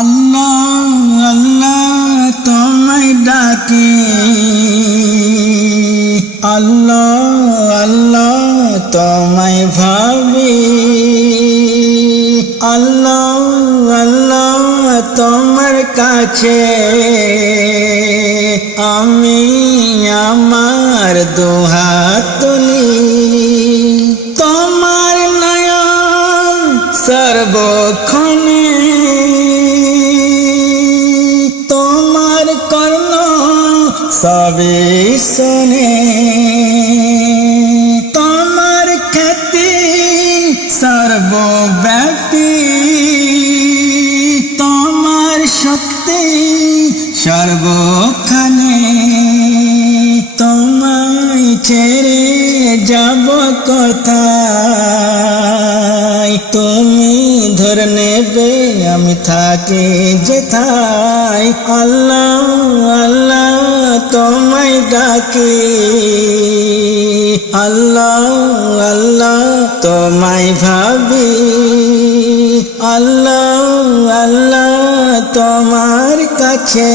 আল্লাহ আল্লাহ তোমায় ডাকি, আল্লাহ আল্লাহ তোমায় ভাবি, আল্লাহ আল্লাহ তোমার কাছে আমি আমার দুহাত তুলি। তোমার নয়ন সর্বক্ষণে, তোমার কর্ণ সবে শোনে, তোমার খ্যাতি সর্বব্যাপী, তোমার শক্তি সর্বক্ষণে। তোমায় ছেড়ে যাব কোথায়, তুমি ধরে নেবে আমি থাকি যেথায়। আল্লাহ আল্লাহ তোমায় ডাকি, আল্লাহ আল্লাহ তোমায় ভাবি, আল্লাহ আল্লাহ তোমার কাছে